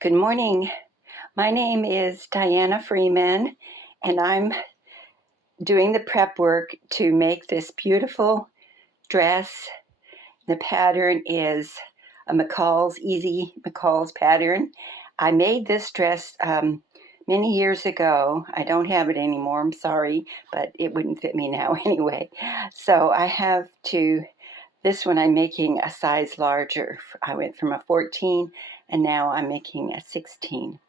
Good morning. My name is Diana Freeman, and I'm doing the prep work to make this beautiful dress. The pattern is a McCall's pattern. I made this dress many years ago. I don't have it anymore, I'm sorry, but it wouldn't fit me now anyway. So I have to, this one I'm making a size larger. I went from a 14 and now I'm making a 16.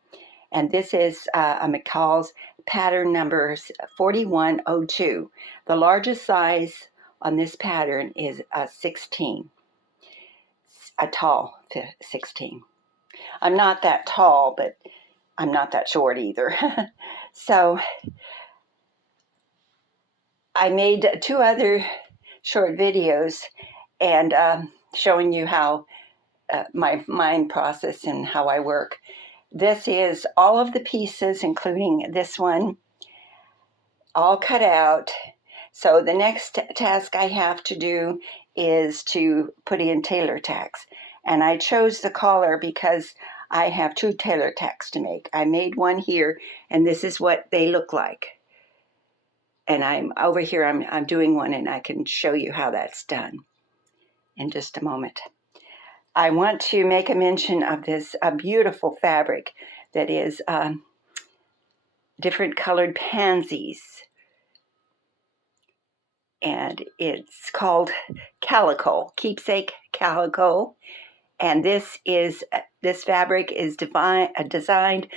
And this is a McCall's pattern number 4102. The largest size on this pattern is a 16, a tall 16. I'm not that tall, but I'm not that short either. So I made 2 other short videos and showing you how my mind process and how I work. This is all of the pieces, including this one, all cut out. So the next task I have to do is to put in tailor tacks. And I chose the collar because I have 2 tailor tacks to make. I made one here, and this is what they look like. And I'm over here, I'm doing one, and I can show you how that's done in just a moment. I want to make a mention of this beautiful fabric that is different colored pansies. And it's called Calico, Keepsake Calico. And this fabric is designed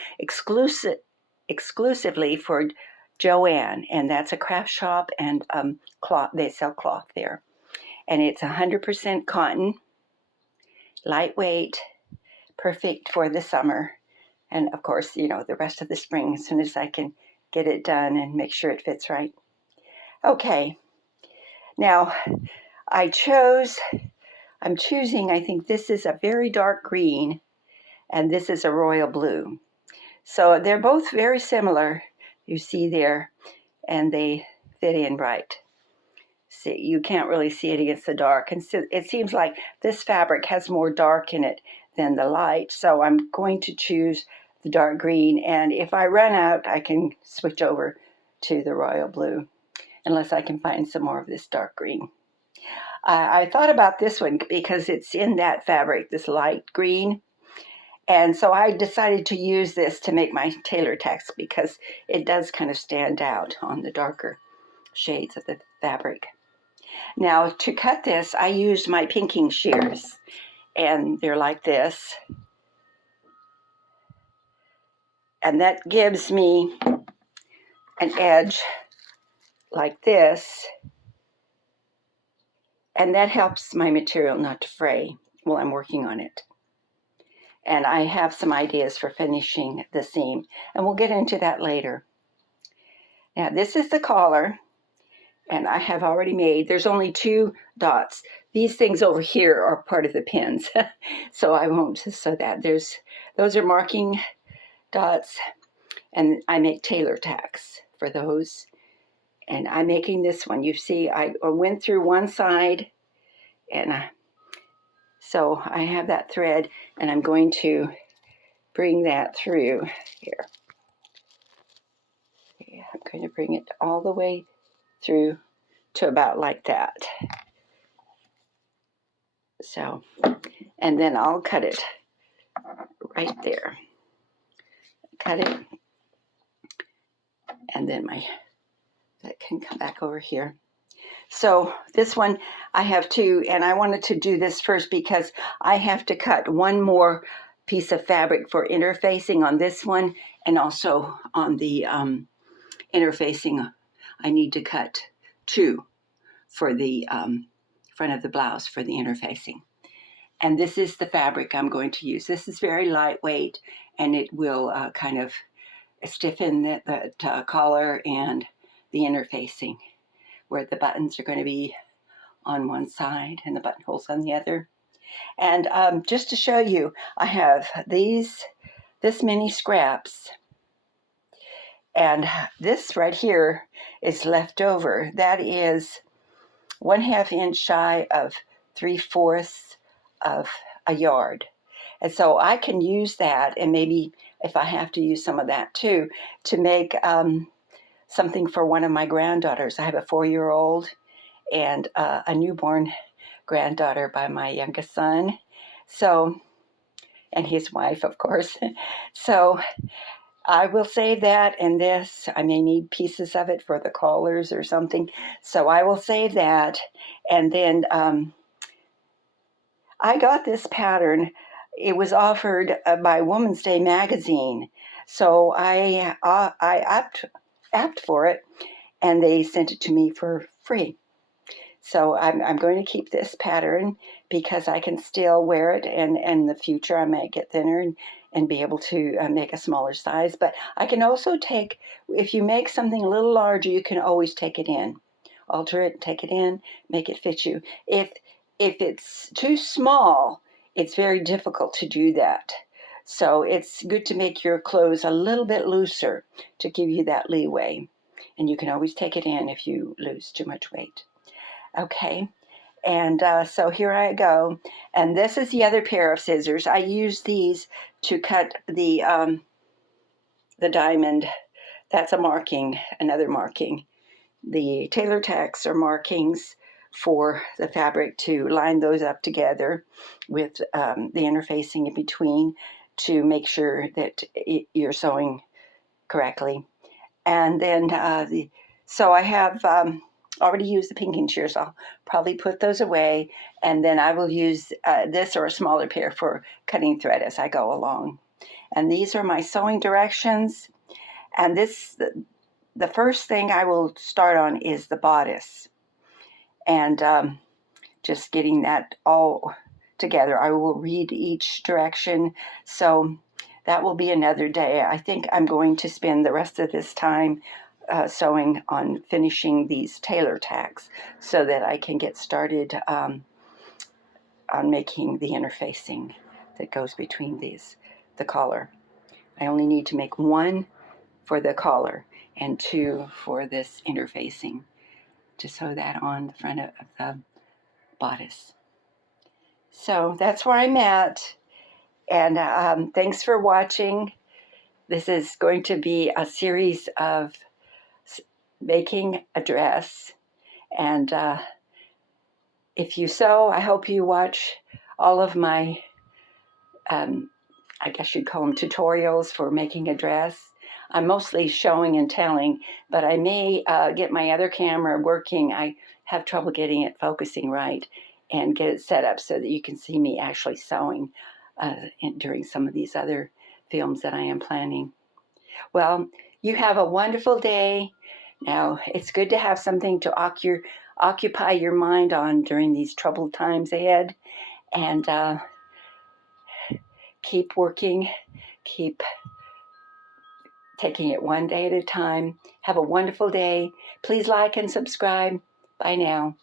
exclusively for Joann, and that's a craft shop, and cloth. They sell cloth there, and it's 100% cotton, lightweight, perfect for the summer, and of course, the rest of the spring as soon as I can get it done and make sure it fits right. Okay, now I'm choosing, I think this is a very dark green, and this is a royal blue. So they're both very similar, you see there, and they fit in right. See, you can't really see it against the dark, and so it seems like this fabric has more dark in it than the light, so I'm going to choose the dark green, and if I run out, I can switch over to the royal blue, unless I can find some more of this dark green. I thought about this one because it's in that fabric, this light green. And so I decided to use this to make my tailor tacks because it does kind of stand out on the darker shades of the fabric. Now to cut this, I used my pinking shears, and they're like this. And that gives me an edge like this. And that helps my material not to fray while I'm working on it. And I have some ideas for finishing the seam, and we'll get into that later. Now this is the collar, and I have already made, there's only 2 dots. These things over here are part of the pins, so I won't, so that those are marking dots, and I make tailor tacks for those. And I'm making this one. You see, I went through one side, and so I have that thread, and I'm going to bring that through here. I'm going to bring it all the way through to about like that. So, and then I'll cut it right there. Cut it, and then that can come back over here. So this one I have 2, and I wanted to do this first because I have to cut one more piece of fabric for interfacing on this one, and also on the interfacing I need to cut 2 for the front of the blouse for the interfacing. And this is the fabric I'm going to use. This is very lightweight, and it will kind of stiffen the collar and the interfacing, where the buttons are going to be on one side and the buttonholes on the other. And just to show you, I have this many scraps, and this right here is left over. That is 1/2 inch shy of 3/4 of a yard. And so I can use that, and maybe if I have to use some of that too, to make something for one of my granddaughters. I have a 4-year-old and a newborn granddaughter by my youngest son. So, and his wife, of course. So I will save that, and this, I may need pieces of it for the collars or something. So I will save that. And then I got this pattern. It was offered by Woman's Day magazine. So I apt for it, and they sent it to me for free. So I'm going to keep this pattern because I can still wear it, and in the future I might get thinner and be able to make a smaller size. But I can also take, if you make something a little larger, you can always take it in, alter it, take it in, make it fit you. If it's too small, it's very difficult to do that. So it's good to make your clothes a little bit looser to give you that leeway. And you can always take it in if you lose too much weight. Okay, and so here I go. And this is the other pair of scissors. I use these to cut the diamond. That's a marking, another marking. The Taylor Tacks are markings for the fabric to line those up together with the interfacing in between to make sure that you're sewing correctly. And then so I have already used the pinking shears. I'll probably put those away, and then I will use this or a smaller pair for cutting thread as I go along. And these are my sewing directions. And this, the first thing I will start on is the bodice, and just getting that all together. I will read each direction, so that will be another day. I think I'm going to spend the rest of this time sewing on finishing these Taylor tacks so that I can get started on making the interfacing that goes between the collar. I only need to make one for the collar and two for this interfacing to sew that on the front of the bodice. So that's where I'm at, and thanks for watching. This is going to be a series of making a dress, and if you sew, I hope you watch all of my, I guess you'd call them tutorials for making a dress. I'm mostly showing and telling, but I may get my other camera working. I have trouble getting it focusing right and get it set up so that you can see me actually sewing during some of these other films that I am planning. Well, you have a wonderful day. Now, it's good to have something to occupy your mind on during these troubled times ahead. And keep working, keep taking it one day at a time. Have a wonderful day. Please like and subscribe. Bye now.